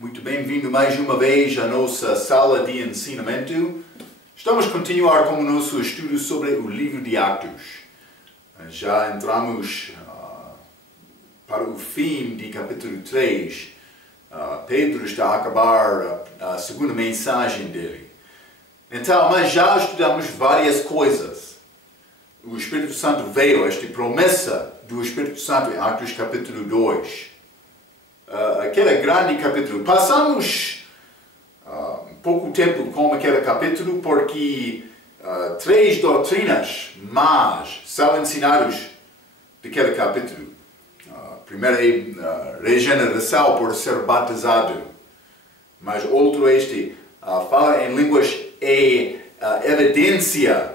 Muito bem-vindo mais uma vez à nossa sala de ensinamento. Estamos a continuar com o nosso estudo sobre o livro de Atos. Já entramos para o fim de capítulo 3. Pedro está a acabar a segunda mensagem dele. Então, mas já estudamos várias coisas. O Espírito Santo veio, esta promessa do Espírito Santo em Atos capítulo 2. Aquele grande capítulo. Passamos pouco tempo com aquele capítulo porque três doutrinas más são ensinadas daquele capítulo. Primeiro é regeneração por ser batizado. Mas outro fala em línguas é evidência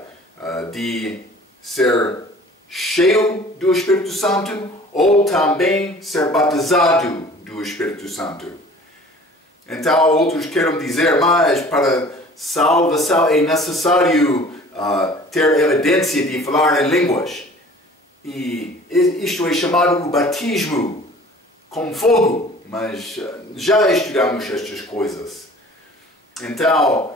de ser cheio do Espírito Santo ou também ser batizado do Espírito Santo. Então, outros querem dizer, mas para salvação é necessário ter evidência de falar em línguas. E isto é chamado o batismo com fogo. Mas já estudamos estas coisas. Então,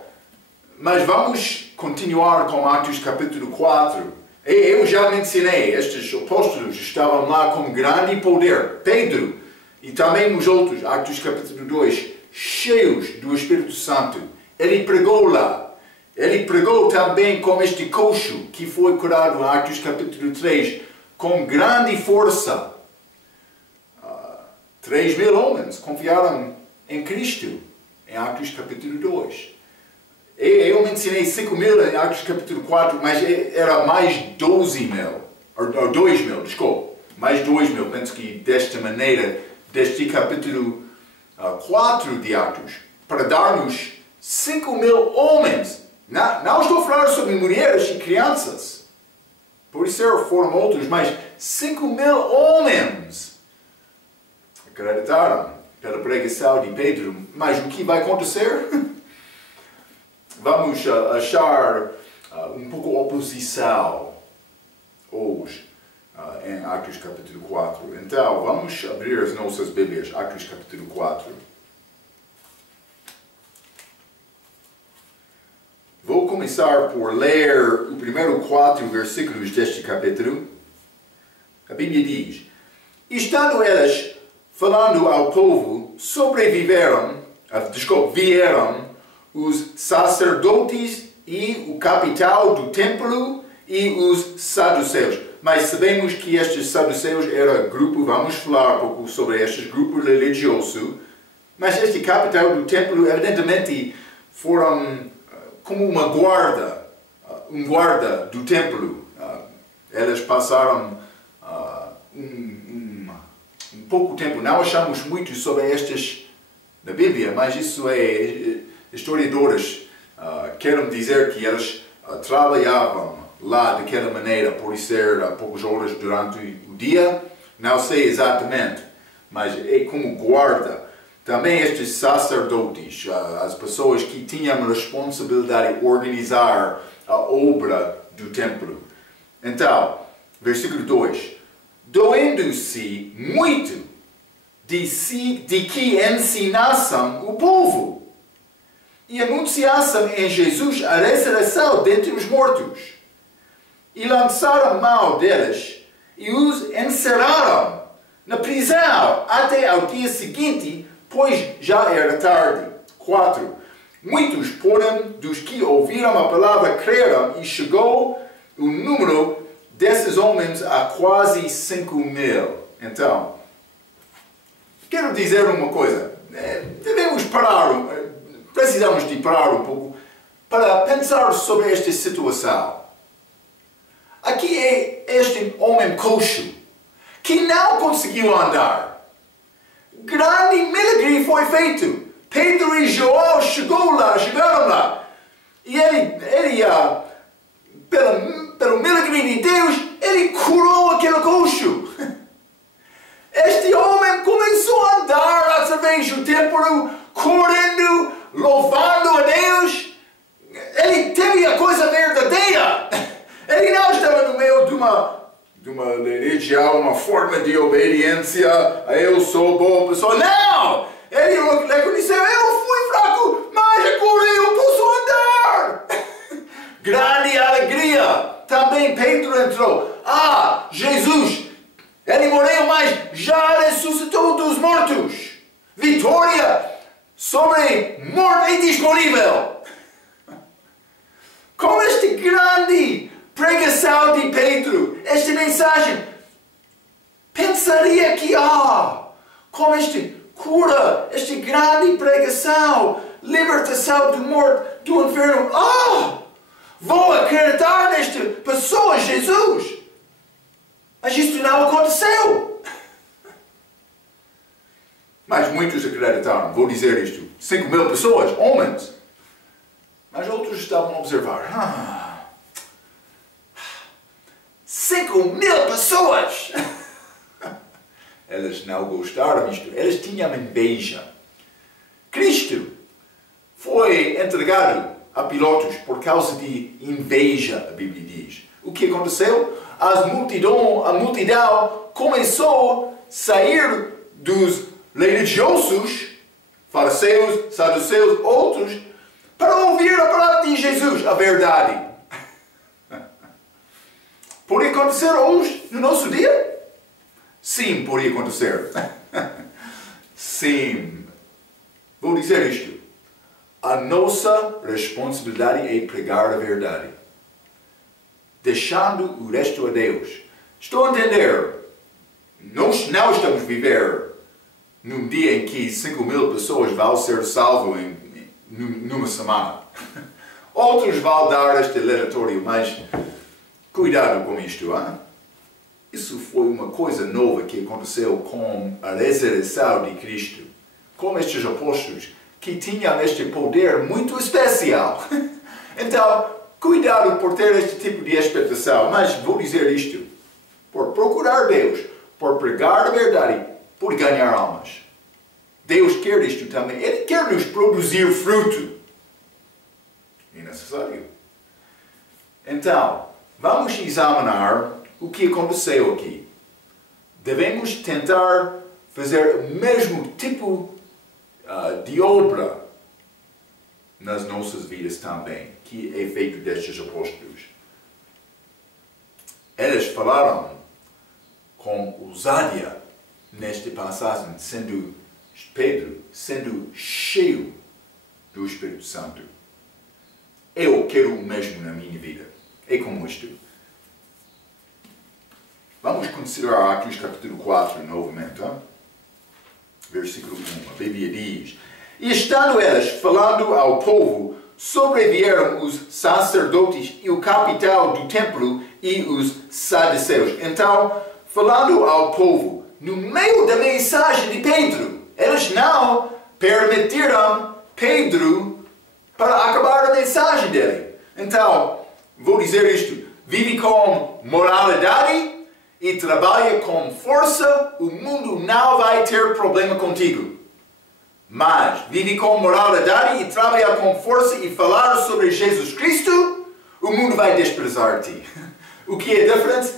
mas vamos continuar com Atos capítulo 4. Eu já mencionei, estes apóstolos estavam lá com grande poder. Pedro e também os outros, Atos capítulo 2, cheios do Espírito Santo. Ele pregou lá. Ele pregou também com este coxo que foi curado em Atos capítulo 3, com grande força. 3.000 homens confiaram em Cristo em Atos capítulo 2. Eu mencionei 5.000 em Atos capítulo 4, mas era mais 12.000, ou 2.000, desculpa. Mais 2.000, penso que desta maneira, deste capítulo 4 de Atos, para dar-nos 5.000 homens. Não estou falando sobre mulheres e crianças. Por isso foram outros, mas 5.000 homens acreditaram pela pregação de Pedro. Mas o que vai acontecer? Vamos achar um pouco oposição hoje em Atos capítulo 4. Então, vamos abrir as nossas Bíblias, Atos capítulo 4. Vou começar por ler o primeiro 4 versículos deste capítulo. A Bíblia diz: estando eles falando ao povo, vieram os sacerdotes e o capitão do templo e os saduceus. Mas sabemos que estes saduceus era grupo, vamos falar um pouco sobre estes grupos religiosos. Mas este capitão do templo, evidentemente, foram como uma guarda, um guarda do templo. Eles passaram um pouco tempo. Não achamos muito sobre estes na Bíblia, mas isso é historiadores querem dizer que eles trabalhavam lá daquela maneira, por ser poucas horas durante o dia. Não sei exatamente, mas é como guarda. Também estes sacerdotes, as pessoas que tinham a responsabilidade de organizar a obra do templo. Então, versículo 2. Doendo-se muito de que ensinassem o povo e anunciassem em Jesus a ressurreição dentre os mortos. E lançaram mão deles e os encerraram na prisão até ao dia seguinte, pois já era tarde. 4. Muitos, porém, dos que ouviram a palavra creram, e chegou o número desses homens a quase 5.000. Então, quero dizer uma coisa. Precisamos de parar um pouco para pensar sobre esta situação. Aqui é este homem coxo que não conseguiu andar. Grande milagre foi feito. Pedro e João chegaram lá. E ele pelo milagre de Deus, ele curou aquele coxo. Este homem começou a andar através do templo, correndo, louvando a Deus. Ele teve a coisa verdadeira. Ele não estava no meio de uma religião, uma forma de obediência. Eu sou boa pessoa. Não! Ele reconheceu, eu fui fraco, mas agora eu posso andar. Grande alegria. Também Pedro entrou. Jesus, ele morreu, mas já ressuscitou dos mortos. Vitória sobre morte indisponível. Com este grande pregação de Pedro, esta mensagem, pensaria que, com este cura, esta grande pregação, libertação do morto, do inferno, vou acreditar nesta pessoa, Jesus. Mas isto não aconteceu. Mas muitos acreditaram, vou dizer isto, 5.000 pessoas, homens. Mas outros estavam a observar. 5.000 pessoas! Eles não gostaram disto, eles tinham inveja. Cristo foi entregado a Pilatos por causa de inveja, a Bíblia diz. O que aconteceu? A multidão começou a sair dos religiosos, fariseus, saduceus, outros, para ouvir a palavra de Jesus, a verdade. Pode acontecer hoje, no nosso dia? Sim, pode acontecer. Sim. Vou dizer isto. A nossa responsabilidade é pregar a verdade. Deixando o resto a Deus. Estou a entender. Nós não estamos a viver num dia em que 5.000 pessoas vão ser salvas numa semana. Outros vão dar este relatório, mas cuidado com isto. Isso foi uma coisa nova que aconteceu com a ressurreição de Cristo. Com estes apóstolos que tinham este poder muito especial. Então, cuidado por ter este tipo de expectação. Mas vou dizer isto. Por procurar Deus, por pregar a verdade, por ganhar almas. Deus quer isto também. Ele quer nos produzir fruto. É necessário. Então, vamos examinar o que aconteceu aqui. Devemos tentar fazer o mesmo tipo de obra nas nossas vidas também, que é feito destes apóstolos. Eles falaram com ousadia nesta passagem, sendo Pedro, sendo cheio do Espírito Santo. Eu quero o mesmo na minha vida. É como isto. Vamos considerar Atos capítulo 4 novamente. Versículo 1. A Bíblia diz: E estando eles falando ao povo, sobrevieram os sacerdotes e o capitão do templo e os saduceus. Então, falando ao povo, no meio da mensagem de Pedro, eles não permitiram Pedro para acabar a mensagem dele. Então, vou dizer isto: vive com moralidade e trabalha com força, o mundo não vai ter problema contigo. Mas vive com moralidade e trabalha com força e falar sobre Jesus Cristo, o mundo vai desprezar-te. O que é diferente?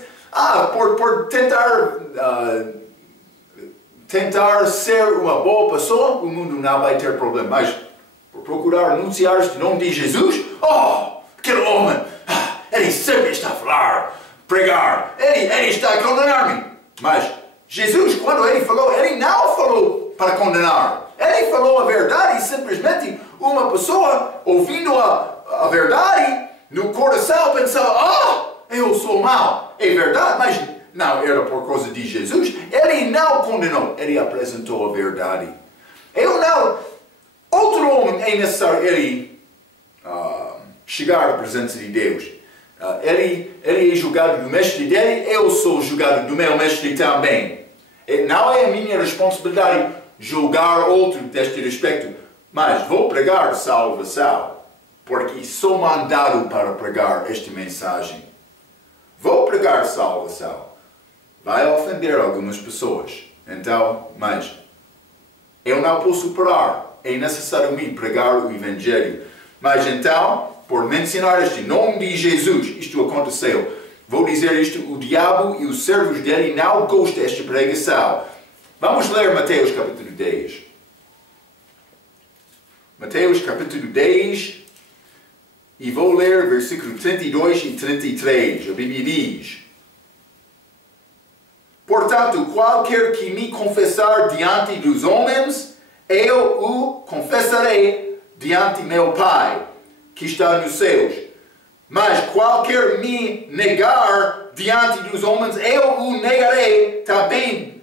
Por tentar ser uma boa pessoa, o mundo não vai ter problema. Mas por procurar anunciar o nome de Jesus, aquele homem, ele sempre está a falar, pregar, ele está a condenar-me. Mas Jesus, quando ele falou, ele não falou para condenar. Ele falou a verdade e simplesmente uma pessoa ouvindo a verdade no coração pensava, eu sou mau. É verdade, mas não era por causa de Jesus. Ele não condenou, ele apresentou a verdade. Outro homem é necessário ele chegar à presença de Deus. Ele é julgado do mestre dele, eu sou julgado do meu mestre também. Não é a minha responsabilidade julgar outro deste respeito, mas vou pregar salvação, porque sou mandado para pregar esta mensagem. Vou pregar salvação. Vai ofender algumas pessoas, então, mas eu não posso parar. É necessário me pregar o Evangelho. Mas então, por mencionar este nome de Jesus, isto aconteceu. Vou dizer isto, o diabo e os servos dele não gostam desta pregação. Vamos ler Mateus capítulo 10. Mateus capítulo 10, e vou ler versículo 32 e 33. A Bíblia diz: Portanto, qualquer que me confessar diante dos homens, eu o confessarei diante meu Pai, que está nos céus. Mas qualquer me negar diante dos homens, eu o negarei também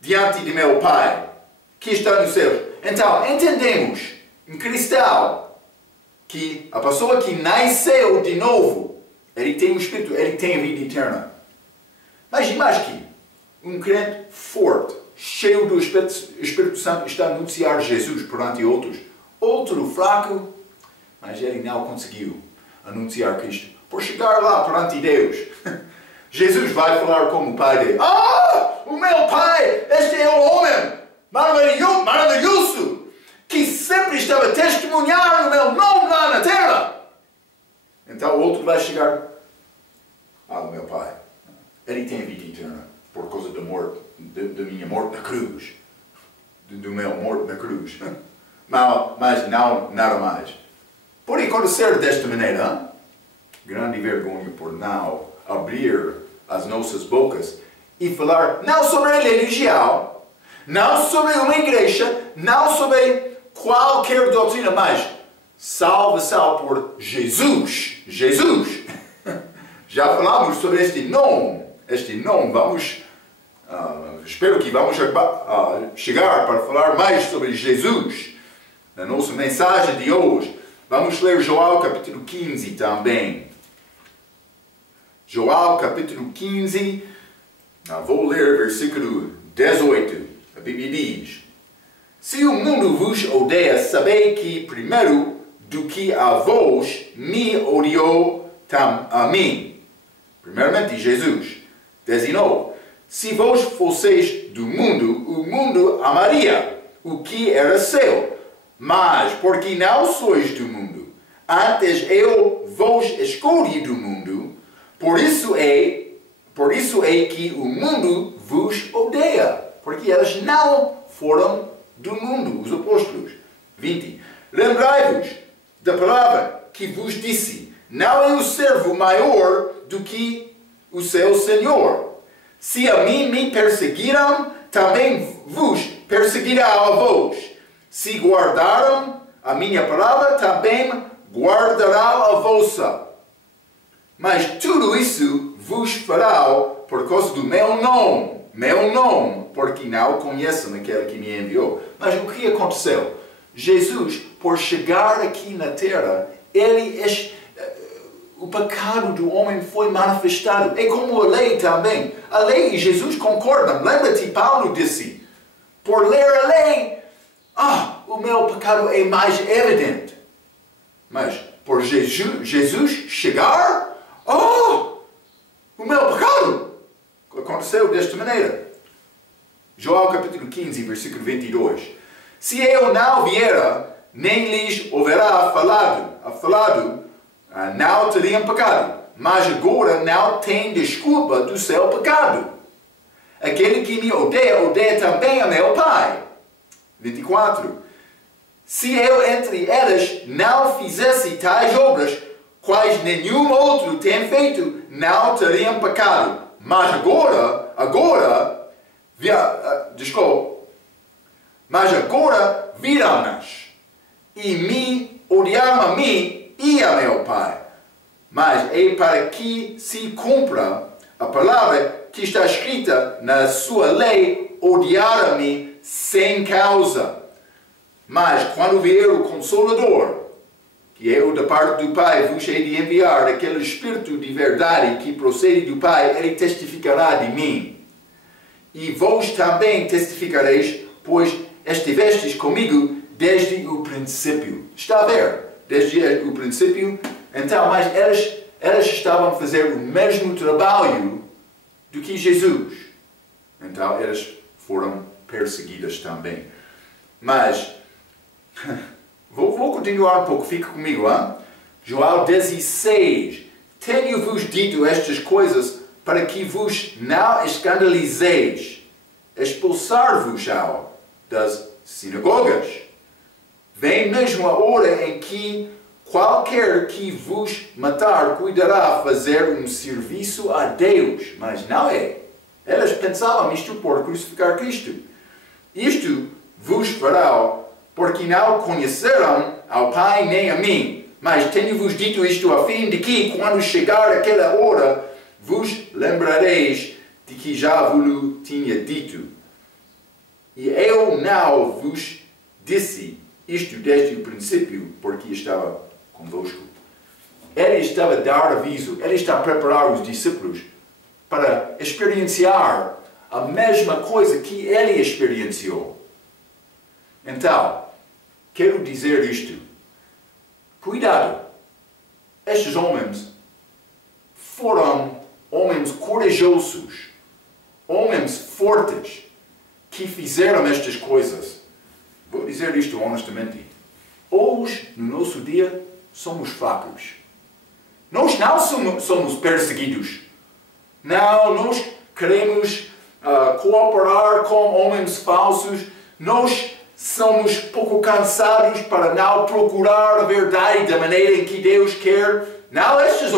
diante de meu Pai, que está nos céus. Então, entendemos, em cristal, que a pessoa que nasceu de novo, ele tem o Espírito, ele tem a vida eterna. Mas imagine que um crente forte, cheio do Espírito Santo, está a anunciar Jesus perante outros. Outro fraco, mas ele não conseguiu anunciar Cristo. Por chegar lá perante Deus, Jesus vai falar como o Pai dele. O meu Pai, este é o homem maravilhoso, que sempre estava a testemunhar no meu nome lá na terra. Então o outro vai chegar. O meu Pai, ele tem a vida eterna por causa da morte, da minha morte na cruz. Do meu morte na cruz. Mas não, nada mais. Por acontecer desta maneira, grande vergonha por não abrir as nossas bocas e falar não sobre a religião, não sobre uma igreja, não sobre qualquer doutrina, mas salvação por Jesus. Jesus. Já falamos sobre este nome. Vamos, espero que vamos chegar para falar mais sobre Jesus na nossa mensagem de hoje. Vamos ler João capítulo 15 também. João capítulo 15, vou ler versículo 18. A Bíblia diz: Se o mundo vos odeia, sabei que primeiro do que a vós me odiou a mim. Primeiramente Jesus. 19. Se vós fosseis do mundo, o mundo amaria o que era seu. Mas porque não sois do mundo, antes eu vos escolhi do mundo, por isso é que o mundo vos odeia, porque eles não foram do mundo, os apóstolos. 20. Lembrai-vos da palavra que vos disse: não é o servo maior do que o seu Senhor. Se a mim me perseguiram, também vos perseguirão a vós. Se guardaram a minha palavra, também guardarão a vossa. Mas tudo isso vos farão por causa do meu nome, porque não conhecem aquele que me enviou. Mas o que aconteceu? Jesus, por chegar aqui na terra, o pecado do homem foi manifestado. É como a lei também. A lei e Jesus concordam. Lembra-te, Paulo disse, por ler a lei, o meu pecado é mais evidente. Mas por Jesus chegar, o meu pecado aconteceu desta maneira. João capítulo 15, versículo 22. Se eu não viera, nem lhes houverá falado, não teriam pecado. Mas agora não tem desculpa do seu pecado. Aquele que me odeia também a meu Pai. 24. Se eu entre elas não fizesse tais obras, quais nenhum outro tem feito, não teriam pecado. Mas agora viram-nas e me odiaram a mim e a meu Pai. Mas é para que se cumpra a palavra que está escrita na sua lei: odiar-me sem causa. Mas quando vier o Consolador, que eu da parte do Pai vos hei de enviar, aquele Espírito de verdade que procede do Pai, ele testificará de mim. E vós também testificareis, pois estivestes comigo desde o princípio. Está a ver? Desde o princípio. Então, mas elas estavam a fazer o mesmo trabalho do que Jesus. Então, elas foram perseguidas também. Mas, vou continuar um pouco, fica comigo, hein? João 16. Tenho-vos dito estas coisas para que vos não escandalizeis. Expulsar-vos-ão das sinagogas. vem mesmo a hora em que qualquer que vos matar cuidará fazer um serviço a Deus. Mas não é. Eles pensavam isto por crucificar Cristo. Isto vos fará, porque não conheceram ao Pai nem a mim. Mas tenho-vos dito isto a fim de que, quando chegar aquela hora, vos lembrareis de que já vos tinha dito. E eu não vos disse isto desde o princípio, porque estava convosco. Ele estava a dar aviso, ele está a preparar os discípulos para experienciar a mesma coisa que ele experienciou. Então, quero dizer isto. Cuidado! Estes homens foram homens corajosos, homens fortes, que fizeram estas coisas. Vou dizer isto honestamente. Hoje, no nosso dia, somos fracos. Nós não somos perseguidos. Não, nós queremos cooperar com homens falsos. Nós somos pouco cansados para não procurar a verdade da maneira em que Deus quer. Não, estes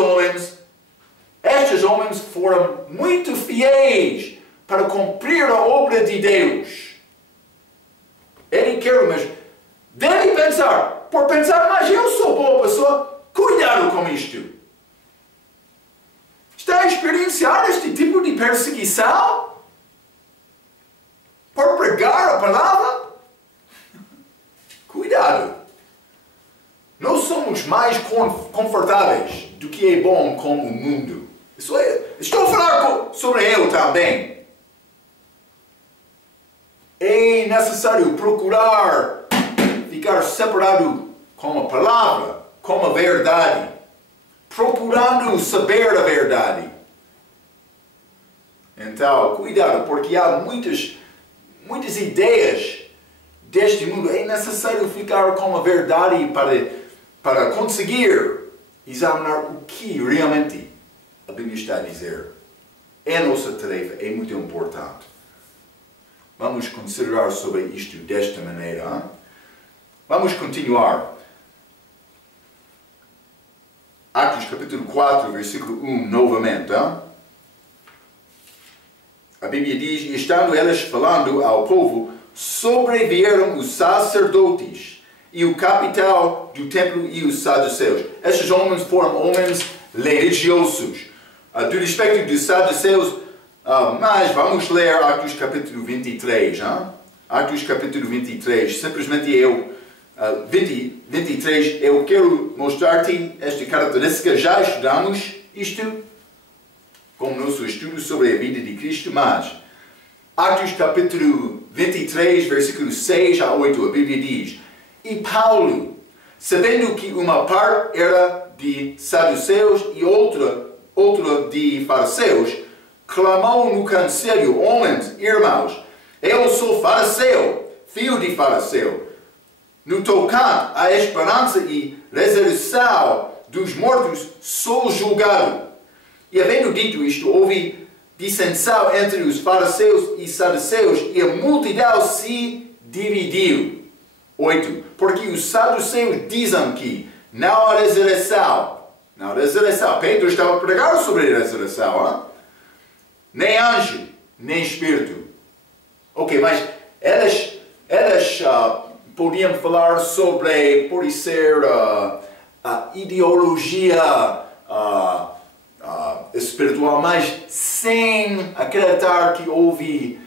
homens foram muito fiéis para cumprir a obra de Deus. Ele quer, mas deve pensar, mas eu sou boa pessoa, cuidado com isto. Está a experienciar este tipo de perseguição? Por pregar a palavra? Cuidado. Nós somos mais confortáveis do que é bom com o mundo. Estou a falar sobre eu também. É necessário procurar ficar separado com a palavra, com a verdade, procurando saber a verdade. Então, cuidado, porque há muitas ideias deste mundo. É necessário ficar com a verdade para conseguir examinar o que realmente a Bíblia está a dizer. É a nossa tarefa, é muito importante. Vamos considerar sobre isto desta maneira. Hein? Vamos continuar. Atos capítulo 4, versículo 1, novamente. Hein? A Bíblia diz, e estando eles falando ao povo, sobrevieram os sacerdotes e o capitão do templo e os saduceus. Estes homens foram homens religiosos. Do respeito dos saduceus, mas vamos ler Atos capítulo 23. Atos capítulo 23. Simplesmente 23, eu quero mostrar-te esta característica. Já estudamos isto com o nosso estudo sobre a vida de Cristo, mas Atos capítulo 23, versículos 6 a 8, a Bíblia diz, e Paulo, sabendo que uma parte era de saduceus e outra de fariseus, clamou no conselho, homens, irmãos, eu sou fariseu, filho de fariseu, no tocante à esperança e ressurreição dos mortos, sou julgado. E havendo dito isto, houve dissensão entre os fariseus e saduceus, e a multidão se dividiu. 8. Porque os saduceus dizem que não há ressurreição. Não há ressurreição. Pedro estava a pregar sobre a ressurreição. Hein? Nem anjo, nem espírito. Ok, mas elas podiam falar sobre, pode ser, a ideologia espiritual, mas sem acreditar que houve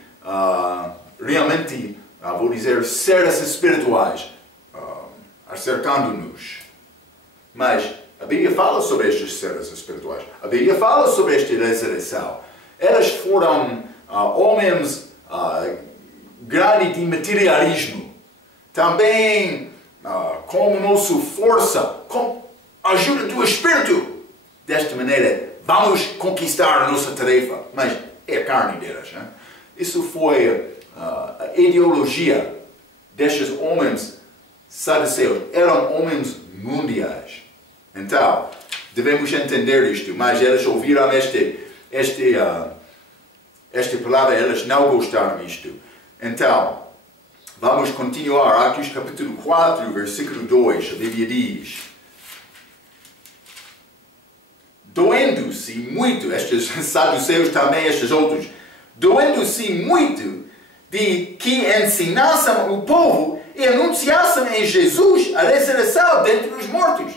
realmente, vou dizer, seres espirituais acercando-nos. Mas a Bíblia fala sobre estes seres espirituais. A Bíblia fala sobre esta ressurreição. Elas foram homens grandes de materialismo. Também com nossa força, com a ajuda do Espírito. Desta maneira, vamos conquistar a nossa tarefa. Mas é a carne deles. Né? Isso foi a ideologia destes homens saduceus. Eram homens mundiais. Então, devemos entender isto. Mas eles ouviram esta palavra, eles não gostaram disto. Então, Vamos continuar, Atos capítulo 4, versículo 2, a Bíblia diz: doendo-se muito, estes saduceus também, estes outros, doendo-se muito de que ensinassem o povo e anunciassem em Jesus a ressurreição dentre os mortos.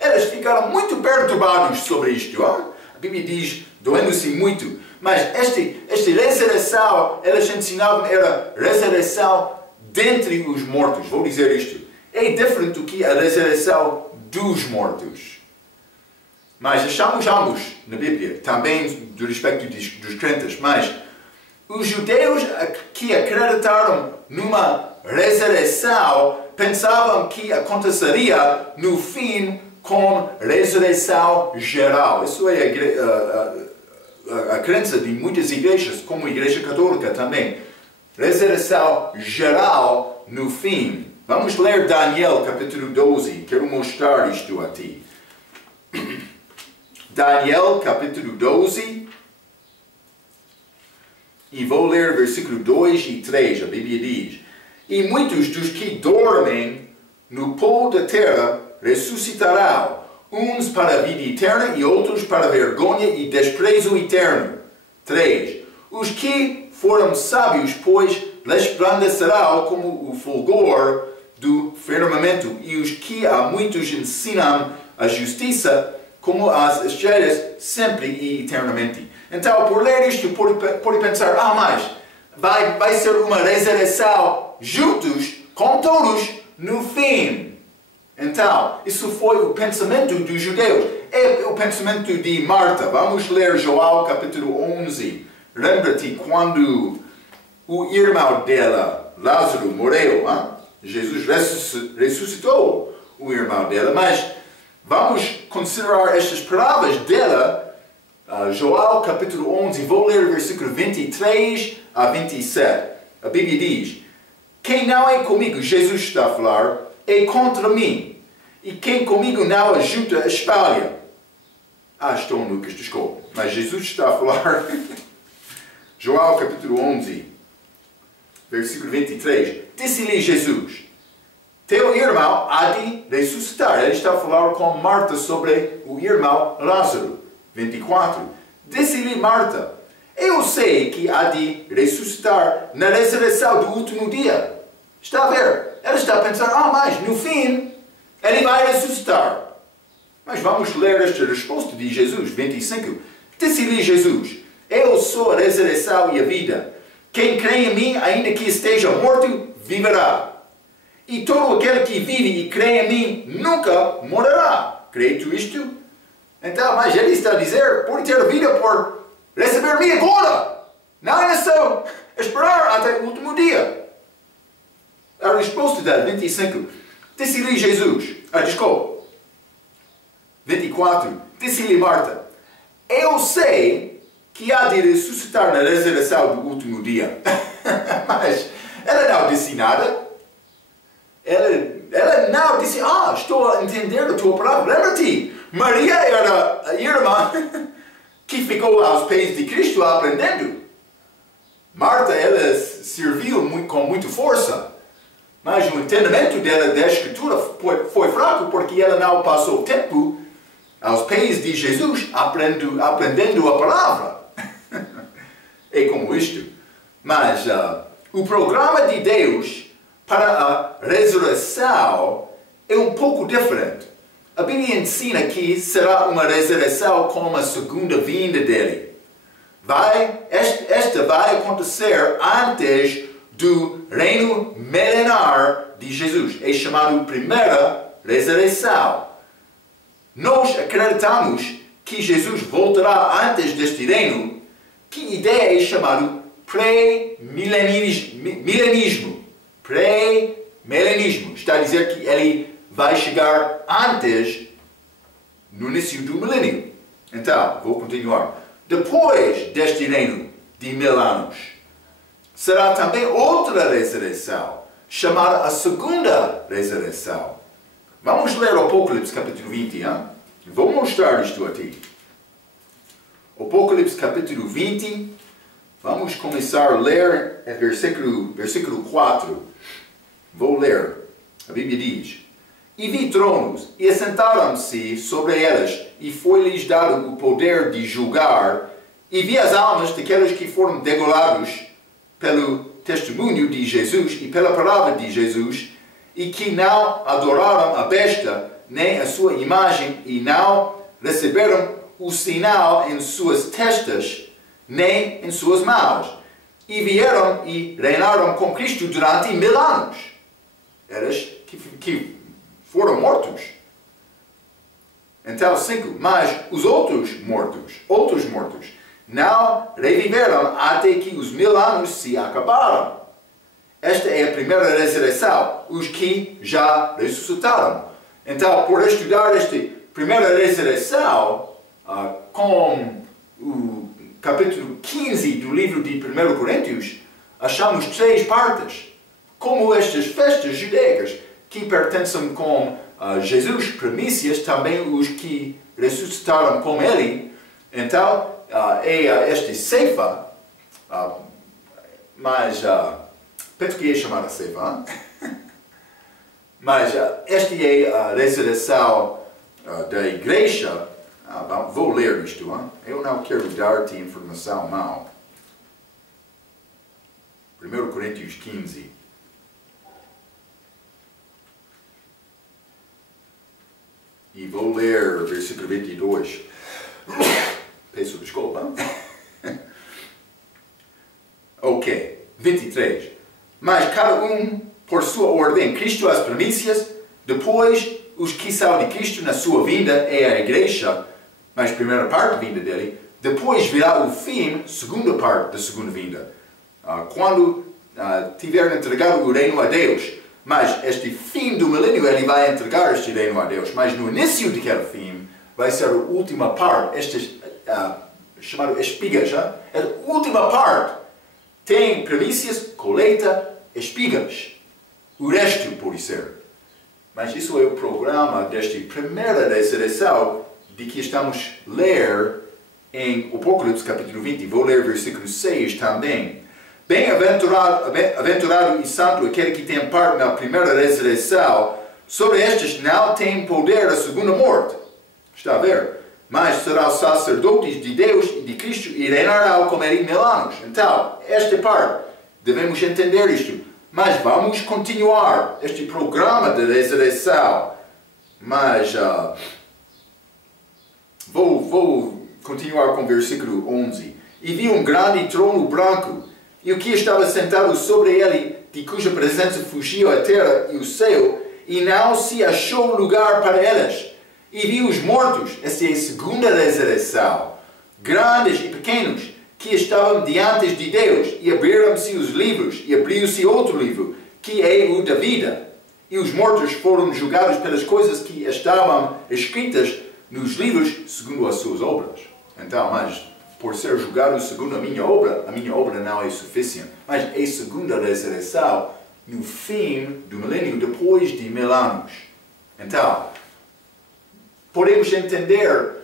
Eles ficaram muito perturbados sobre isto. Ó? A Bíblia diz, doendo-se muito. Mas esta ressurreição, eles ensinavam, era ressurreição dentre os mortos. Vou dizer isto. É diferente do que a ressurreição dos mortos. Mas achamos ambos na Bíblia, também do respeito dos crentes. Mas os judeus que acreditaram numa ressurreição pensavam que aconteceria no fim com ressurreição geral. Isso é a crença de muitas igrejas, como a Igreja Católica também. Ressurreição geral no fim. Vamos ler Daniel capítulo 12. Quero mostrar isto a ti. Daniel capítulo 12. E vou ler versículo 2 e 3. A Bíblia diz: e muitos dos que dormem no pó da terra ressuscitarão, uns para a vida eterna e outros para a vergonha e desprezo eterno. 3. Os que foram sábios, pois, resplandecerão como o fulgor do firmamento, e os que a muitos ensinam a justiça, como as estrelas, sempre e eternamente. Então, por ler isto, pode pensar, mas vai ser uma ressurreição juntos, com todos, no fim. Então, isso foi o pensamento dos judeus. É o pensamento de Marta. Vamos ler João capítulo 11. Lembra-te quando o irmão dela, Lázaro, morreu. Hein? Jesus ressuscitou o irmão dela. Mas vamos considerar estas palavras dela. João capítulo 11. Vou ler o versículo 23 a 27. A Bíblia diz: quem não é comigo, Jesus está a falar, é contra mim. E quem comigo não ajuda, espalha. Estou em Lucas, desculpe. Mas Jesus está a falar. João capítulo 11, versículo 23. Disse-lhe Jesus: teu irmão há de ressuscitar. Ele está a falar com Marta sobre o irmão Lázaro. 24. Disse-lhe Marta: eu sei que há de ressuscitar na ressurreição do último dia. Está a ver? Ela está a pensar, mas no fim, ele vai ressuscitar. Mas vamos ler esta resposta de Jesus, 25. Disse-lhe Jesus: eu sou a ressurreição e a vida. Quem crê em mim, ainda que esteja morto, viverá. E todo aquele que vive e crê em mim, nunca morrerá. Crê tu isto? Então, mas ele está a dizer, por ter vida, por receber-me agora. Não é necessário esperar até o último dia. A resposta dela, 25. Disse-lhe Jesus, desculpa. 24. Disse-lhe Marta: eu sei que há de ressuscitar na ressurreição do último dia. Mas ela não disse nada. Ela não disse, estou a entender a tua palavra. Lembra-te, Maria era a irmã que ficou aos pés de Cristo aprendendo. Marta, ela serviu com muita força. Mas o entendimento dela da Escritura foi fraco, porque ela não passou tempo aos pés de Jesus aprendendo a palavra. É como isto. Mas o programa de Deus para a ressurreição é um pouco diferente. A Bíblia ensina que será uma ressurreição com a segunda vinda dele. Esta vai acontecer antes do reino milenar de Jesus. É chamado primeira ressurreição. Nós acreditamos que Jesus voltará antes deste reino, que ideia é chamado pré-milenismo. Pré-milenismo. Está a dizer que ele vai chegar antes, no início do milênio. Então, vou continuar. Depois deste reino de 1000 anos, será também outra ressurreição, chamada a segunda ressurreição. Vamos ler Apocalipse capítulo 20, hein? Vou mostrar isto a ti. Apocalipse capítulo 20, Vamos começar a ler em versículo 4. Vou ler. A Bíblia diz: E vi tronos, e assentaram-se sobre elas, e foi-lhes dado o poder de julgar, e vi as almas daqueles que foram degolados pelo testemunho de Jesus e pela palavra de Jesus, e que não adoraram a besta, nem a sua imagem, e não receberam o sinal em suas testas, nem em suas mãos. E vieram e reinaram com Cristo durante 1000 anos. Eles que foram mortos. Então, 5. Mas os outros mortos, não reviveram até que os 1000 anos se acabaram. Esta é a primeira ressurreição, os que já ressuscitaram. Então, por estudar esta primeira ressurreição, com o capítulo 15 do livro de 1 Coríntios, achamos 3 partes. Como estas festas judaicas que pertencem com Jesus, primícias, também os que ressuscitaram com ele. Então, é esta ceifa, mas penso que é chamada ceifa, mas esta é a ressurreição da igreja. Vou ler isto. Eu não quero dar-te informação mal. 1 Coríntios 15. E vou ler o versículo 22. Peço desculpa. Ok. 23. Mas cada um por sua ordem. Cristo as primícias, depois os que são de Cristo na sua vinda é a igreja, mas primeira parte da vinda dele. Depois virá o fim, segunda parte da segunda vinda. Quando tiver entregado o reino a Deus. Mas este fim do milênio, ele vai entregar este reino a Deus. Mas no início daquele fim, vai ser a última parte, este chamado espigas. A última parte tem primícias, colheita, espigas. O resto pode ser. Mas isso é o programa desta primeira ressurreição de que estamos a ler em Apocalipse capítulo 20. Vou ler versículo 6 também. Bem-aventurado e santo aquele que tem parte na primeira ressurreição. Sobre estes não tem poder a segunda morte. Está a ver? Mas serão sacerdotes de Deus e de Cristo e reinarão com ele 1000 anos. Então, esta parte, devemos entender isto. Mas vamos continuar este programa de ressurreição. Mas vou continuar com o versículo 11. E vi um grande trono branco, e o que estava sentado sobre ele, de cuja presença fugiu a terra e o céu, e não se achou lugar para eles. E vi os mortos, esta é a segunda ressurreição, grandes e pequenos, que estavam diante de Deus, e abriram-se os livros, e abriu-se outro livro, que é o da vida. E os mortos foram julgados pelas coisas que estavam escritas nos livros, segundo as suas obras. Então, mas por ser julgado segundo a minha obra não é suficiente. Mas é a segunda ressurreição no fim do milênio, depois de 1000 anos. Então, podemos entender,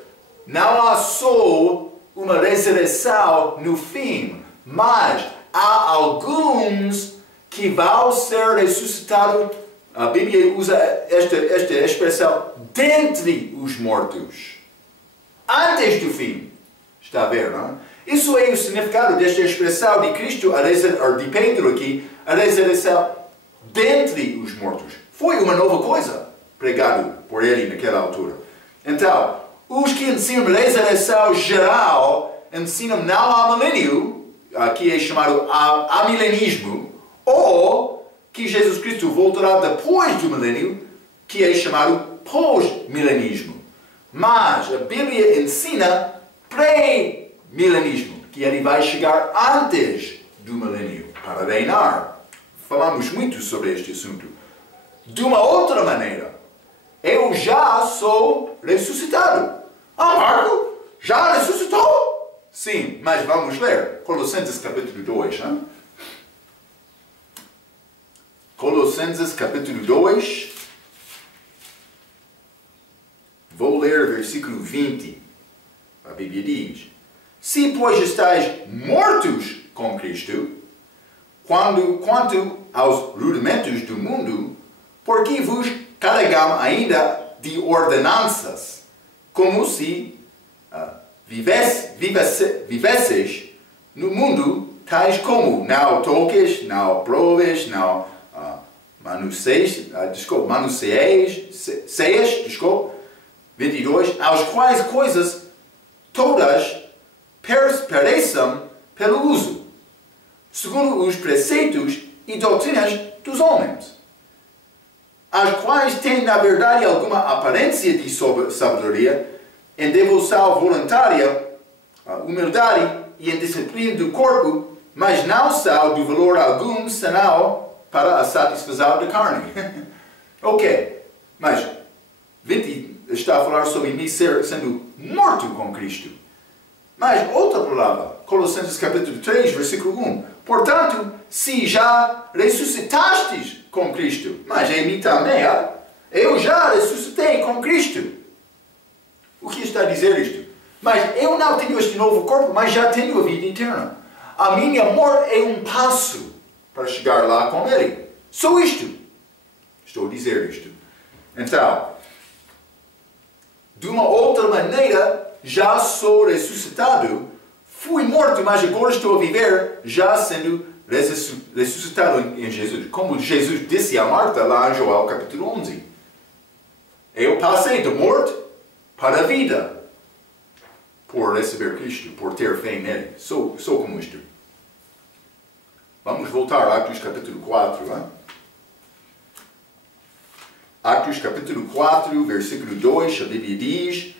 não há só uma ressurreição no fim, mas há alguns que vão ser ressuscitados. A Bíblia usa esta expressão, dentre os mortos, antes do fim. Está a ver, não é? Isso é o significado desta expressão de Cristo, de Pedro aqui, a ressurreição dentre os mortos. Foi uma nova coisa pregado por ele naquela altura. Então, os que ensinam ressurreição geral, ensinam não ao milênio, que é chamado amilenismo, ou que Jesus Cristo voltará depois do milênio, que é chamado pós-milenismo. Mas a Bíblia ensina pré-milenismo, que ele vai chegar antes do milênio para reinar. Falamos muito sobre este assunto. De uma outra maneira, eu já sou ressuscitado. Marco, já ressuscitou? Sim, mas vamos ler Colossenses capítulo 2. Hein? Colossenses capítulo 2. Vou ler versículo 20. A Bíblia diz: Se, pois, estáis mortos com Cristo, quanto aos rudimentos do mundo, porque vos carregam ainda de ordenanças, como se vivesseis no mundo, tais como não toques, não proves, não manuseis, 22, aos quais coisas todas pereçam pelo uso, segundo os preceitos e doutrinas dos homens, as quais têm, na verdade, alguma aparência de sabedoria, em devoção voluntária, humildade e em disciplina do corpo, mas não são de valor algum, senão para a satisfação da carne. Ok, mas 20 está a falar sobre mim sendo morto com Cristo. Mas outra palavra, Colossenses capítulo 3, versículo 1. Portanto, se já ressuscitastes com Cristo, mas em mim também, eu já ressuscitei com Cristo. O que está a dizer isto? Mas eu não tenho este novo corpo, mas já tenho a vida eterna. A minha morte é um passo para chegar lá com Ele. Só isto. Estou a dizer isto. Então, de uma outra maneira, já sou ressuscitado. Fui morto, mas agora estou a viver, já sendo ressuscitado em Jesus. Como Jesus disse a Marta lá em Joel capítulo 11. Eu passei da morte para a vida por receber Cristo, por ter fé nele. Sou como isto. Vamos voltar a Atos capítulo 4. Hein? Atos capítulo 4, versículo 2, a Bíblia diz: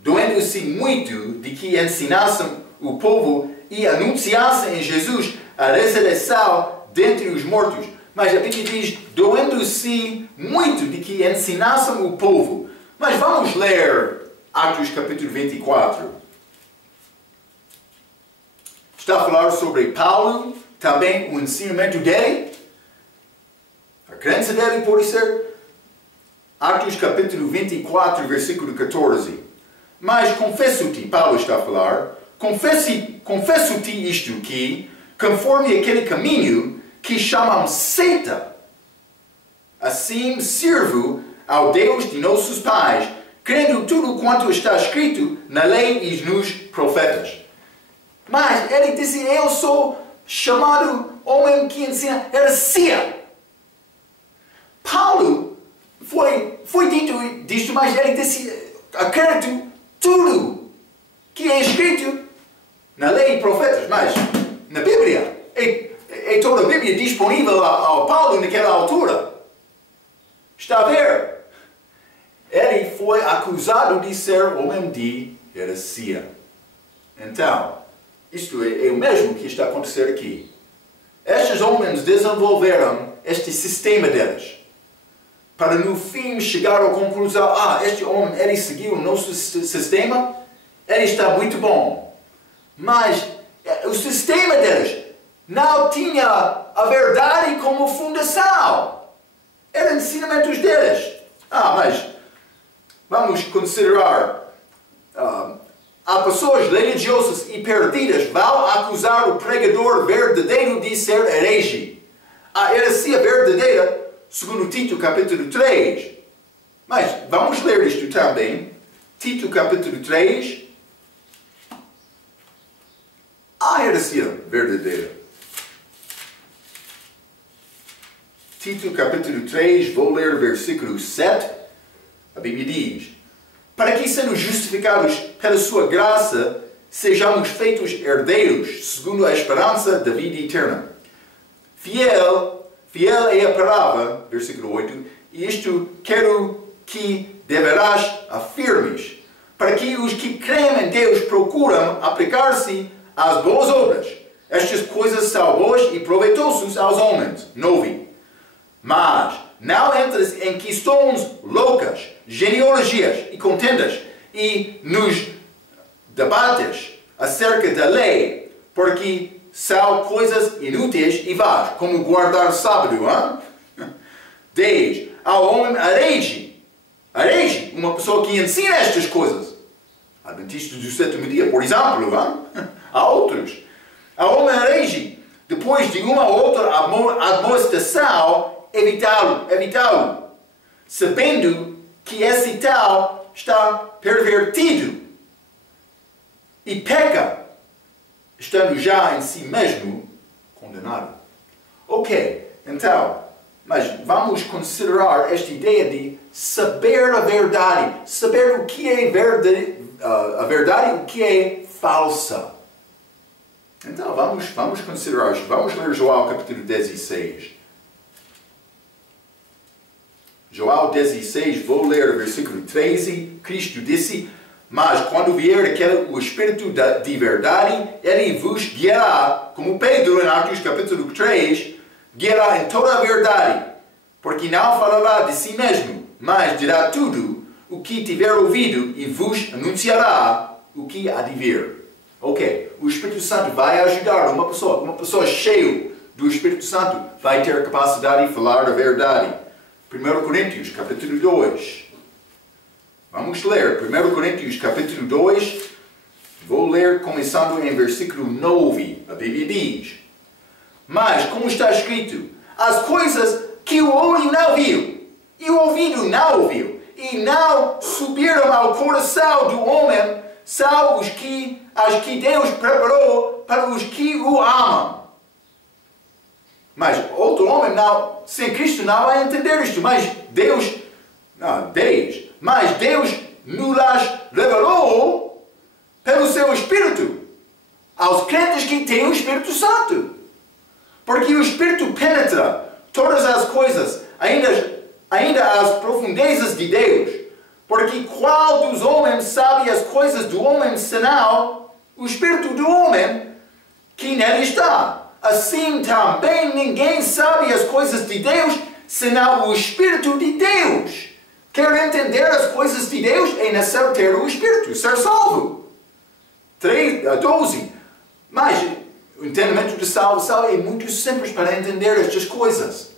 doendo-se muito de que ensinassem o povo e anunciassem em Jesus a ressurreição dentre os mortos. Mas a Bíblia diz: doendo-se muito de que ensinassem o povo. Mas vamos ler Atos capítulo 24. Está a falar sobre Paulo, também o ensinamento dele, a crença dele pode ser. Atos capítulo 24, versículo 14. Mas confesso-te, Paulo está a falar, confesso-te isto que, conforme aquele caminho que chamam seita, assim sirvo ao Deus de nossos pais, crendo tudo quanto está escrito na lei e nos profetas. Mas ele disse: eu sou chamado homem que ensina heresia. Paulo foi dito disto, mas ele disse: acredito tudo que é escrito na lei e profetas. Mas na Bíblia, é toda a Bíblia disponível ao Paulo naquela altura. Está a ver? Ele foi acusado de ser homem de heresia. Então, isto é o mesmo que está a acontecer aqui. Estes homens desenvolveram este sistema deles, para no fim chegar à conclusão: este homem, ele seguiu o nosso sistema, ele está muito bom. Mas o sistema deles não tinha a verdade como fundação. Eram ensinamentos deles. Mas vamos considerar, há pessoas religiosas e perdidas vão acusar o pregador verdadeiro de ser herege. A heresia verdadeira, segundo Tito capítulo 3. Mas vamos ler isto também. Tito capítulo 3. A heresia verdadeira. Tito capítulo 3, vou ler o versículo 7. A Bíblia diz: para que, sendo justificados pela sua graça, sejamos feitos herdeiros, segundo a esperança da vida eterna. Fiel é a palavra, versículo 8, e isto quero que deverás afirmes, para que os que creem em Deus procuram aplicar-se às boas obras. Estas coisas são boas e proveitosas aos homens. 9. Mas não entres em questões loucas, genealogias e contendas, e nos debates acerca da lei, porque são coisas inúteis e vãs, como guardar sábado. 10. Ao homem herege, uma pessoa que ensina estas coisas, adventistas do sétimo dia, por exemplo. Há outros. A homem herege, depois de uma ou outra admoestação, evitá-lo, sabendo que esse tal está pervertido e peca, estando já em si mesmo condenado. Ok, então, mas vamos considerar esta ideia de saber a verdade, saber o que é a verdade e o que é falsa. Então, vamos considerar isto. Vamos ler João capítulo 16. João 16, vou ler o versículo 13. Cristo disse: mas quando vier o Espírito de verdade, ele vos guiará, como Pedro em Atos capítulo 3, guiará em toda a verdade, porque não falará de si mesmo, mas dirá tudo o que tiver ouvido e vos anunciará o que há de vir. Ok, o Espírito Santo vai ajudar uma pessoa cheia do Espírito Santo vai ter a capacidade de falar a verdade. 1 Coríntios capítulo 2. Vamos ler 1 Coríntios capítulo 2. Vou ler começando em versículo 9. A Bíblia diz: mas, como está escrito, as coisas que o olho não viu, e o ouvido não ouviu, e não subiram ao coração do homem, são as que Deus preparou para os que o amam. Mas outro homem sem Cristo não vai entender isto. Mas Deus nos revelou pelo seu Espírito aos crentes que têm o Espírito Santo. Porque o Espírito penetra todas as coisas, ainda as profundezas de Deus. Porque qual dos homens sabe as coisas do homem, senão o Espírito do homem que nele está? Assim também ninguém sabe as coisas de Deus, senão o Espírito de Deus. Quer entender as coisas de Deus? É necessário ter o Espírito, ser salvo. 12. Mas o entendimento de salvação é muito simples para entender estas coisas.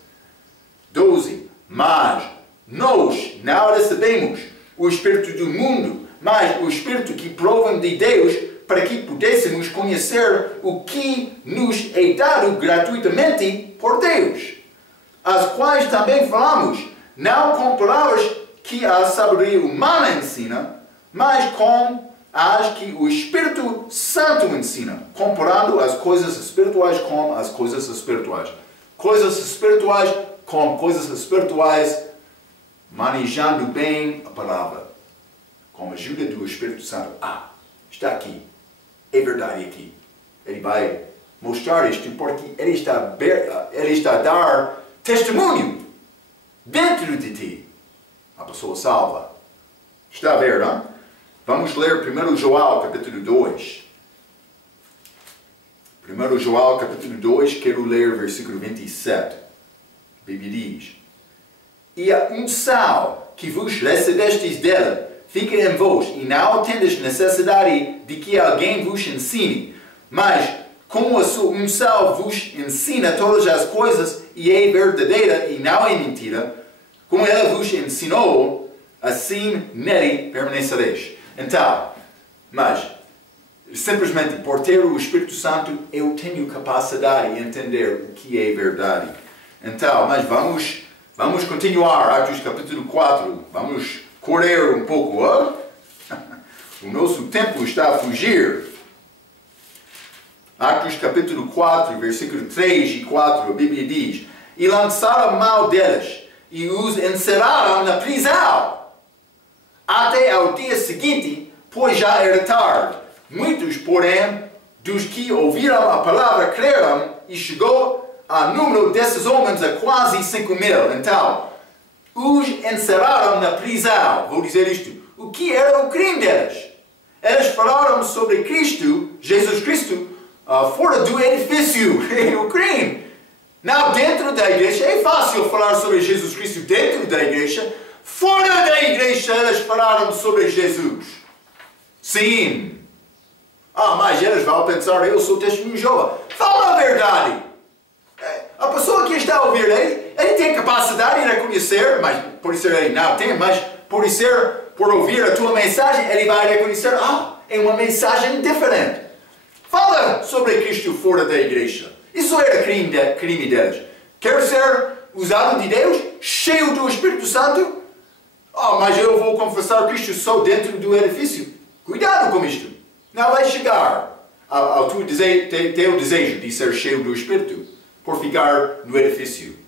12. Mas nós não recebemos o Espírito do mundo, mas o Espírito que provém de Deus, para que pudéssemos conhecer o que nos é dado gratuitamente por Deus. As quais também falamos, não com palavras que a sabedoria humana ensina, mas com as que o Espírito Santo ensina, comparando as coisas espirituais com as coisas espirituais. Coisas espirituais com coisas espirituais, manejando bem a palavra, com a ajuda do Espírito Santo. Está aqui. É verdade aqui. Ele vai mostrar isto porque ele está a dar testemunho dentro de ti. A pessoa salva. Está a ver, não? Vamos ler 1 João capítulo 2. 1 João capítulo 2, quero ler o versículo 27. A Bíblia diz: e a unção que vos recebestes dela fica em vós, e não tendes necessidade de que alguém vos ensine. Mas, como a sua unção vos ensina todas as coisas, e é verdadeira e não é mentira, como ela vos ensinou, assim nele permanecereis. Então, mas, simplesmente por ter o Espírito Santo, eu tenho capacidade de entender o que é verdade. Então, mas vamos continuar, Atos capítulo 4, vamos correr um pouco, o nosso tempo está a fugir. Atos capítulo 4, versículo 3 e 4, a Bíblia diz: e lançaram a mão deles, e os encerraram na prisão, até ao dia seguinte, pois já era tarde. Muitos, porém, dos que ouviram a palavra creram, e chegou a número desses homens a quase 5.000. Então, os encerraram na prisão. Vou dizer isto. O que era o crime deles? Eles falaram sobre Cristo, Jesus Cristo, fora do edifício. É o crime. Não dentro da igreja. É fácil falar sobre Jesus Cristo dentro da igreja. Fora da igreja eles falaram sobre Jesus. Sim. Mas eles vão pensar, eu sou testemunho de Jeová. Fala a verdade. A pessoa que está a ouvir ele tem capacidade de reconhecer, mas por isso ele não tem, mas por ouvir a tua mensagem, ele vai reconhecer, é uma mensagem diferente. Fala sobre Cristo fora da igreja. Isso era crime deles. Quer ser usado de Deus, cheio do Espírito Santo? Mas eu vou confessar Cristo só dentro do edifício. Cuidado com isto. Não vai chegar ao teu desejo de ser cheio do Espírito por ficar no edifício.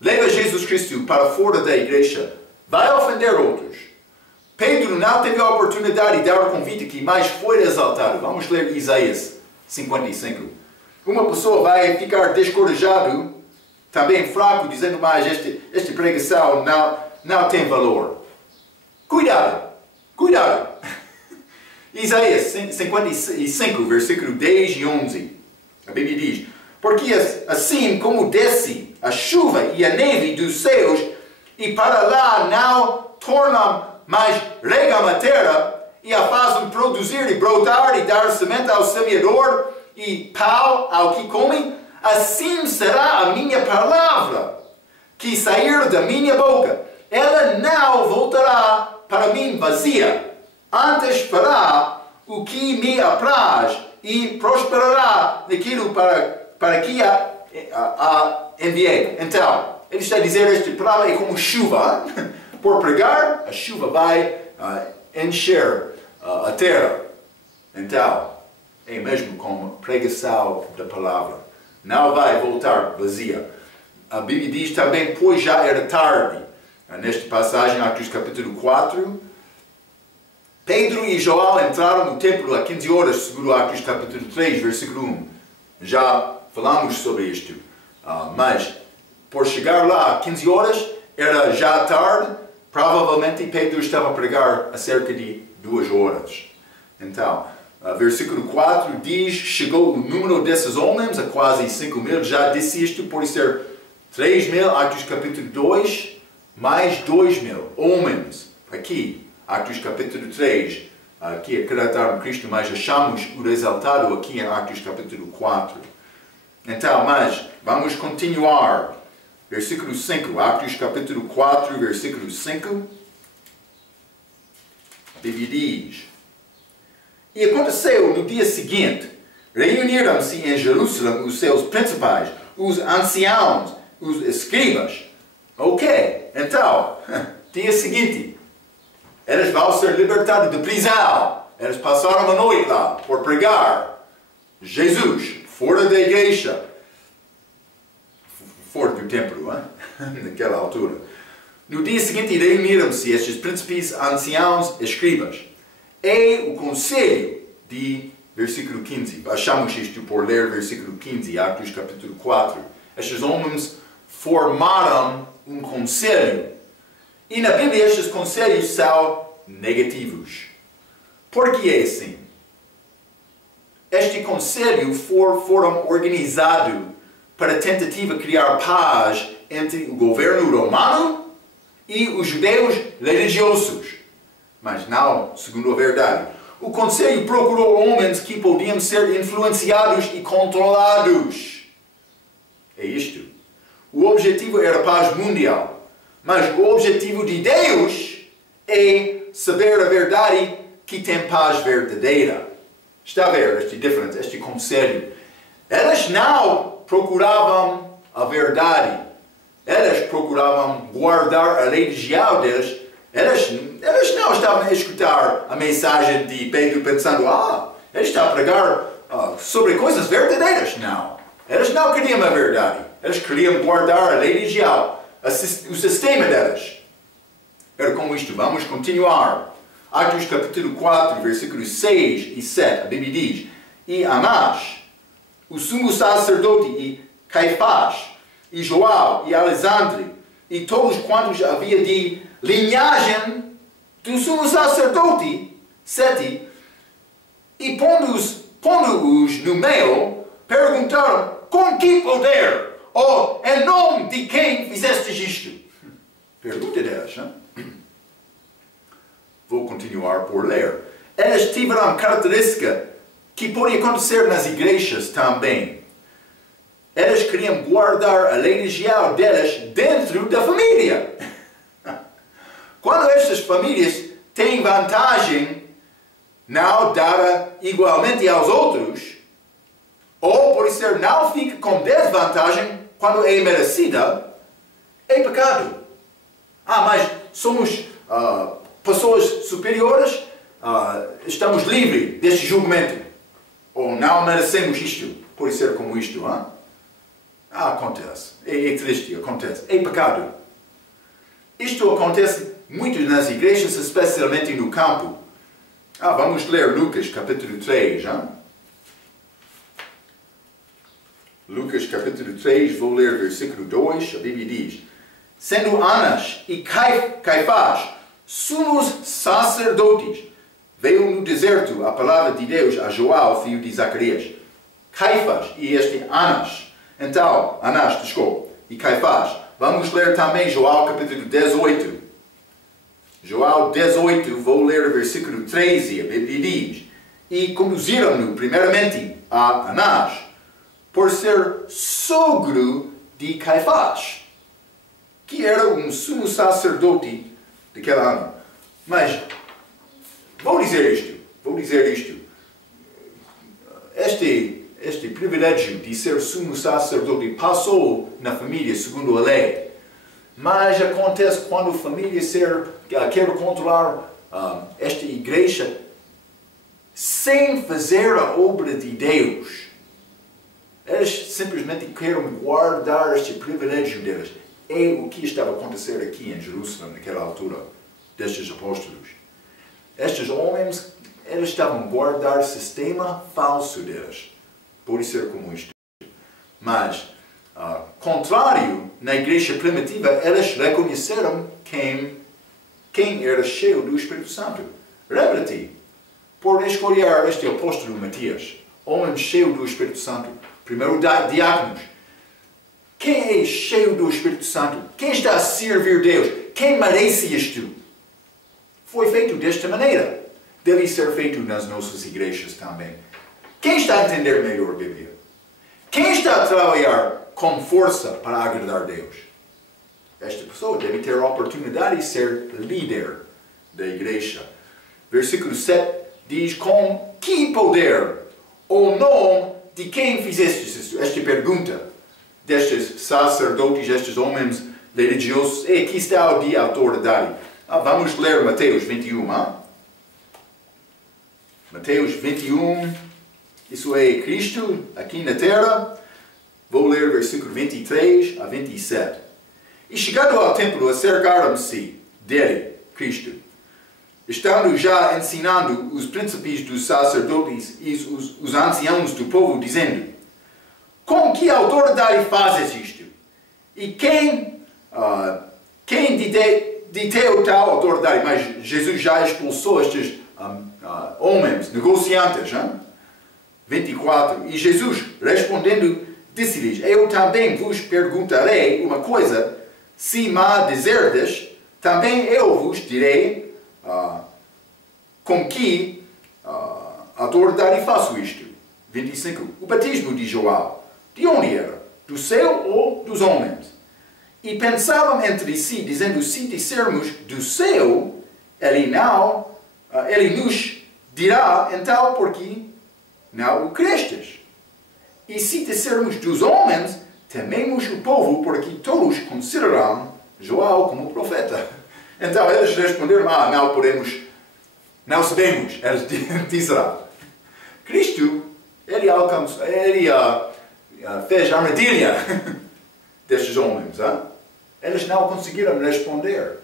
Leva Jesus Cristo para fora da igreja. Vai ofender outros. Pedro não teve a oportunidade de dar o convite que mais foi exaltado. Vamos ler Isaías 55. Uma pessoa vai ficar descorajado, também fraco, dizendo, mas esta pregação não tem valor. Cuidado! Cuidado! Isaías 55, versículo 10 e 11. A Bíblia diz, porque assim como desce a chuva e a neve dos céus, e para lá não tornam mais rega a terra, e a fazem produzir e brotar e dar semente ao semeador e pão ao que come, assim será a minha palavra que sair da minha boca. Ela não voltará para mim vazia, antes fará o que me apraz e prosperará naquilo para que a enviei. Então, ele está a dizer, esta palavra é como chuva. Por pregar, a chuva vai encher a terra. Então, é mesmo como pregação da palavra. Não vai voltar vazia. A Bíblia diz também, pois já era tarde. Nesta passagem, Atos capítulo 4, Pedro e João entraram no templo a 15 horas, segundo Atos capítulo 3, versículo 1. Já falamos sobre isto. Mas, por chegar lá a 15 horas, era já tarde. Provavelmente Pedro estava a pregar a cerca de 2 horas. Então, versículo 4 diz, chegou o número desses homens a quase 5.000. Já disse isto, pode ser 3.000, Atos capítulo 2, mais 2.000 homens. Aqui, Atos capítulo 3, aqui acreditaram em Cristo, mas achamos o exaltado aqui em Atos capítulo 4. Então, mas, vamos continuar. Versículo 5, Atos capítulo 4, versículo 5. A Bíblia diz, e aconteceu no dia seguinte, reuniram-se em Jerusalém os seus principais, os anciãos, os escribas. Ok, então, dia seguinte, eles vão ser libertados de prisão. Eles passaram a noite lá por pregar Jesus, fora da igreja. Fora do templo, naquela altura. No dia seguinte reuniram-se estes príncipes, anciãos, escribas. E o conselho de versículo 15. Achamos isto por ler versículo 15, Atos capítulo 4. Estes homens formaram um conselho. E na Bíblia estes conselhos são negativos. Por que é assim? Este conselho foram organizados para a tentativa de criar paz entre o governo romano e os judeus religiosos. Mas não, segundo a verdade. O conselho procurou homens que podiam ser influenciados e controlados. É isto. O objetivo era a paz mundial. Mas o objetivo de Deus é saber a verdade que tem paz verdadeira. Está a ver esta diferença, este conselho? Eles não procuravam a verdade. Eles procuravam guardar a religião deles. Eles não estavam a escutar a mensagem de Pedro pensando, ele está a pregar sobre coisas verdadeiras. Não. Eles não queriam a verdade. Eles queriam guardar a religião, o sistema deles. Era como isto. Vamos continuar. Atos capítulo 4, versículos 6 e 7. A Bíblia diz, e Anás, o sumo sacerdote, e Caifás, e João, e Alexandre, e todos quantos havia de linhagem do sumo sacerdote, 7, e pondo-os no meio, perguntaram, com que poder, ou em nome de quem fizestes isto? Pergunta deles, hein? Vou continuar por ler. Eles tiveram característica que pode acontecer nas igrejas também. Eles queriam guardar a religião deles dentro da família. Quando estas famílias têm vantagem não dada igualmente aos outros, ou pode ser não fica com desvantagem quando é merecida, é pecado. Mas somos pessoas superiores, estamos livres deste julgamento. Ou não merecemos isto, pode ser como isto. Acontece. É triste, acontece. É pecado. Isto acontece muito nas igrejas, especialmente no campo. Vamos ler Lucas capítulo 3. Lucas capítulo 3, vou ler versículo 2, a Bíblia diz: sendo Anas e Caifás sumos sacerdotes, veio no deserto a palavra de Deus a João, filho de Zacarias. Caifás e este Anas. Então, e Caifás. Vamos ler também João capítulo 18. João 18, vou ler o versículo 13, a Bíblia diz: e conduziram-no primeiramente a Anás, por ser sogro de Caifás, que era um sumo sacerdote daquele ano. Mas, vou dizer isto. Este privilégio de ser sumo sacerdote passou na família segundo a lei. Mas acontece quando a família quer controlar esta igreja sem fazer a obra de Deus. Eles simplesmente querem guardar este privilégio deles. É o que estava a acontecer aqui em Jerusalém naquela altura, destes apóstolos. Estes homens, eles estavam a guardar o sistema falso deles. Pode ser como isto. Mas, contrário, na igreja primitiva, eles reconheceram quem era cheio do Espírito Santo. Lembra-te, por escolher este apóstolo Matias, homem cheio do Espírito Santo, primeiro diáconos. Quem é cheio do Espírito Santo? Quem está a servir Deus? Quem merece isto? Foi feito desta maneira. Deve ser feito nas nossas igrejas também. Quem está a entender melhor a Bíblia? Quem está a trabalhar com força para agradar a Deus? Esta pessoa deve ter a oportunidade de ser líder da igreja. Versículo 7 diz: com que poder ou nome de quem fizeste isto? Esta pergunta destes sacerdotes, estes homens religiosos. E aqui está o de autoridade. Vamos ler Mateus 21. Mateus 21. Isso é Cristo aqui na terra. Vou ler versículo 23 a 27. E chegando ao templo, acercaram-se dele, Cristo, estando já ensinando os príncipes dos sacerdotes e os anciãos do povo, dizendo: com que autoridade fazes isto? E quem de teu tal autoridade? Mas Jesus já expulsou estes homens, negociantes. 24. E Jesus, respondendo, disse-lhes: eu também vos perguntarei uma coisa, se me dizerdes, também eu vos direi com que autoridade faço isto. 25. O batismo de João, de onde era? Do céu ou dos homens? E pensavam entre si, dizendo: se dissermos do céu, ele nos dirá, então, porque não o crestes. E se dissermos dos homens, tememos o povo, porque todos consideram João como profeta. Então eles responderam: não podemos, não sabemos. Eles disseram. Cristo, ele fez a armadilha destes homens. Eles não conseguiram responder,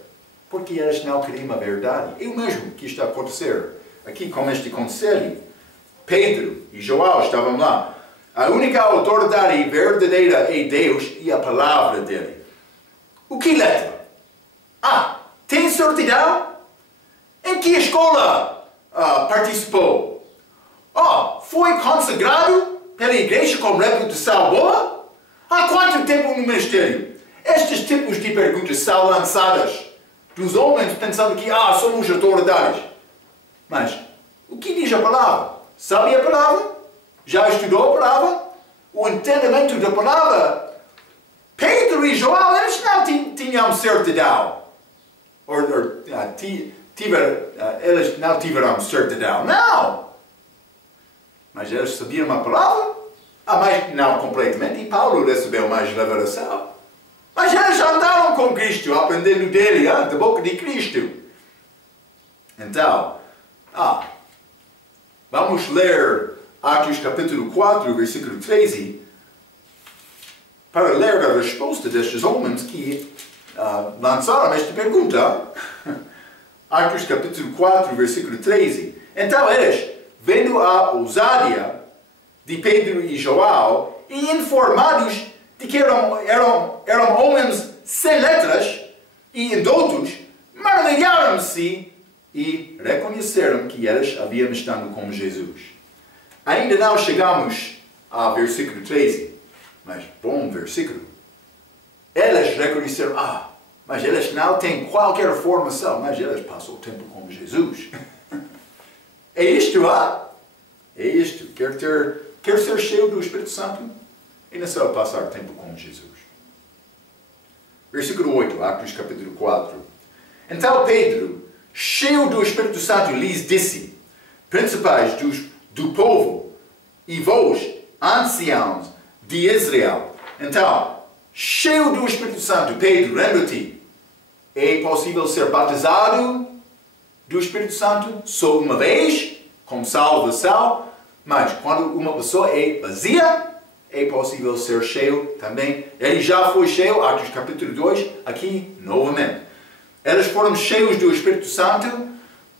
porque eles não queriam a verdade. É o mesmo que está a acontecer aqui com este conselho. Pedro e João estavam lá. A única autoridade verdadeira é Deus e a palavra dele. O que letra? Tem certidão? Em que escola participou? Foi consagrado pela igreja como reputação boa? Há quanto tempo no ministério? Estes tipos de perguntas são lançadas dos homens pensando que somos autoridades. Mas o que diz a palavra? Sabe a palavra? Já estudou a palavra? O entendimento da palavra? Pedro e João, eles não tinham certidão. eles não tiveram certidão. Não! Mas eles sabiam a palavra, mas não completamente, e Paulo recebeu mais revelação. Mas eles andaram com Cristo, aprendendo dele, da boca de Cristo. Então, vamos ler Atos capítulo 4, versículo 13, para ler a resposta destes homens que lançaram esta pergunta. Atos capítulo 4, versículo 13. Então eles, vendo a ousadia de Pedro e João, e informados de que eram homens sem letras e indoutos, maravilharam-se e reconheceram que eles haviam estado com Jesus. Ainda não chegamos ao versículo 13, mas bom versículo. Eles reconheceram, mas eles não têm qualquer formação, mas eles passam o tempo com Jesus. É isto, É isto. Quer ser cheio do Espírito Santo? É necessário passar tempo com Jesus. Versículo 8, Atos capítulo 4. Então Pedro, cheio do Espírito Santo, lhes disse: principais do povo e vós, anciãos de Israel. Então, cheio do Espírito Santo, Pedro, lembra-te, é possível ser batizado do Espírito Santo só uma vez, com salvação, mas quando uma pessoa é vazia, é possível ser cheio também. Ele já foi cheio, Atos capítulo 2, aqui novamente. Eles foram cheios do Espírito Santo,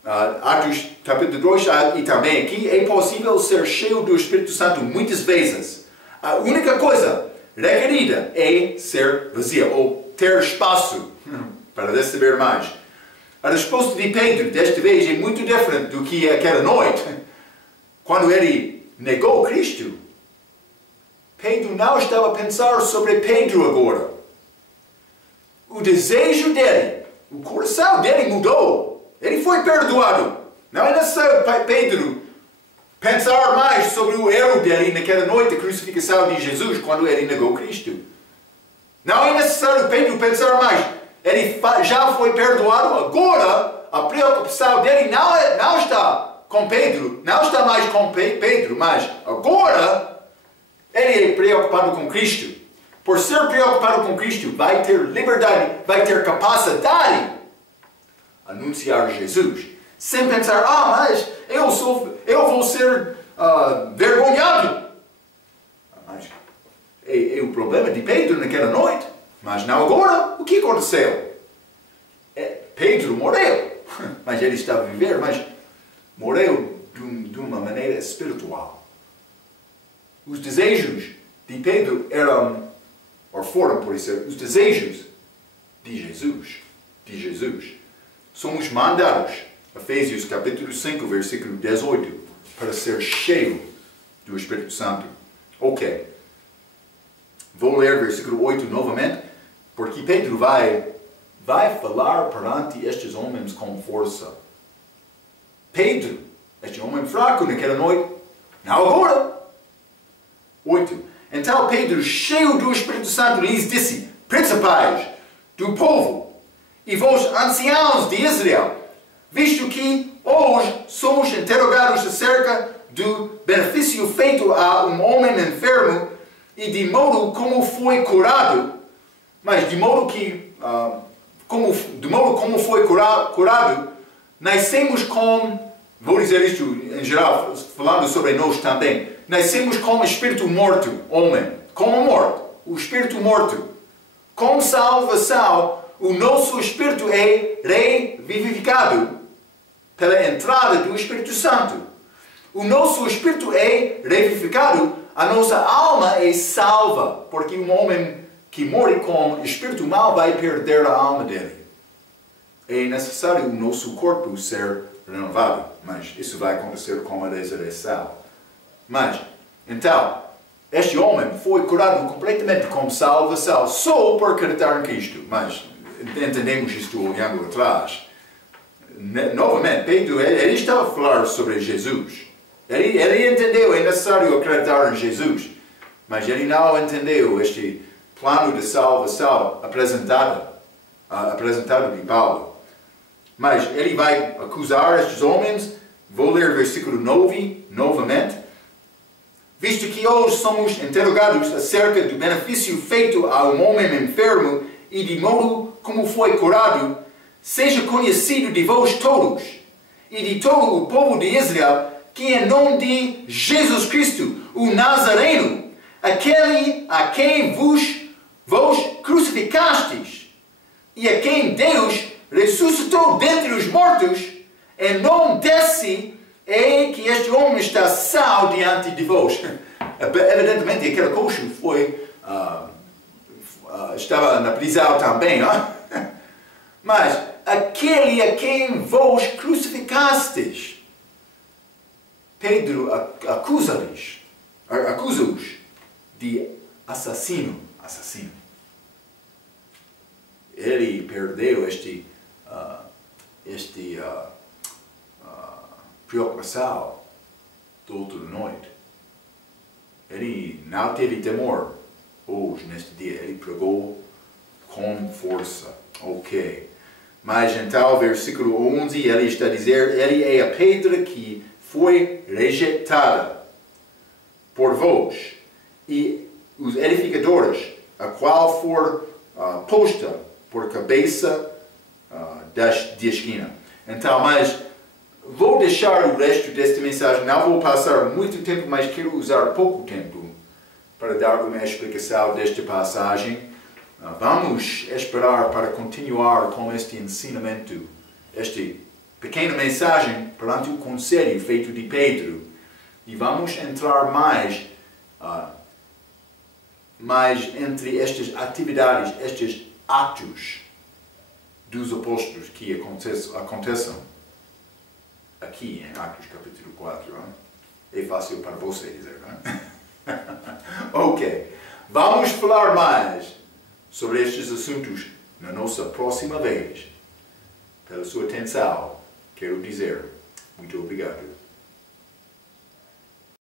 Atos capítulo 2, e também aqui é possível ser cheio do Espírito Santo muitas vezes. A única coisa requerida é ser vazia, ou ter espaço para receber mais. A resposta de Pedro, desta vez, é muito diferente do que aquela noite. Quando ele negou Cristo, Pedro não estava a pensar sobre Pedro agora. O desejo dele, o coração dele mudou. Ele foi perdoado. Não é necessário Pedro pensar mais sobre o erro dele naquela noite da crucificação de Jesus, quando ele negou Cristo. Não é necessário Pedro pensar mais. Ele já foi perdoado, agora a preocupação dele não está com Pedro, não está mais com Pedro, mas agora ele é preocupado com Cristo. Por ser preocupado com Cristo, vai ter liberdade, vai ter capacidade de anunciar Jesus. Sem pensar, mas eu vou ser vergonhado. Mas é o problema de Pedro naquela noite. Mas não agora. O que aconteceu? Pedro morreu. Mas ele estava a viver, mas morreu de uma maneira espiritual. Os desejos de Pedro foram, por isso, os desejos de Jesus. Somos mandados, Efésios capítulo 5, versículo 18, para ser cheio do Espírito Santo. Ok. Vou ler versículo 8 novamente, porque Pedro vai falar perante estes homens com força. Pedro, este homem fraco naquela noite, não agora. 8. Então Pedro, cheio do Espírito Santo, lhes disse: principais do povo e vós, anciãos de Israel, visto que hoje somos interrogados acerca do benefício feito a um homem enfermo e de modo como foi curado, mas de modo como foi curado, nascemos com, vou dizer isto em geral, falando sobre nós também, nascemos como espírito morto, homem, como morto, o espírito morto. Com salvação, o nosso espírito é revivificado pela entrada do Espírito Santo. O nosso espírito é revivificado, a nossa alma é salva, porque um homem que morre com espírito mau vai perder a alma dele. É necessário o nosso corpo ser renovado, mas isso vai acontecer com a ressurreição. Mas, então, este homem foi curado completamente com salvação, só por acreditar em Cristo. Mas entendemos isto olhando atrás. Novamente, Pedro, ele estava a falar sobre Jesus. Ele entendeu, é necessário acreditar em Jesus. Mas ele não entendeu este plano de salvação apresentado de Paulo. Mas ele vai acusar estes homens. Vou ler o versículo 9 novamente. Visto que hoje somos interrogados acerca do benefício feito a um homem enfermo e de modo como foi curado, seja conhecido de vós todos e de todo o povo de Israel que em nome de Jesus Cristo, o Nazareno, aquele a quem vós crucificastes e a quem Deus ressuscitou dentre os mortos, em nome desse é que este homem está salvo diante de vós. Evidentemente, aquele coxo estava na prisão também, não? Mas aquele a quem vós crucificastes, Pedro acusa-os de assassino. Ele perdeu preocupação do outro noite. Ele não teve temor hoje, neste dia. Ele pregou com força. Ok. Mas então, versículo 11, ele está a dizer, ele é a pedra que foi rejeitada por vós e os edificadores, a qual for posta por cabeça de esquina. Então, mas vou deixar o resto desta mensagem, não vou passar muito tempo, mas quero usar pouco tempo para dar uma explicação desta passagem. Vamos esperar para continuar com este ensinamento, esta pequena mensagem perante o conselho feito de Pedro. E vamos entrar mais entre estas atividades, estes atos dos apóstolos que aconteçam aqui em Atos capítulo 4. Não? É fácil para você dizer, não? Ok. Vamos falar mais sobre estes assuntos na nossa próxima vez. Pela sua atenção, quero dizer muito obrigado.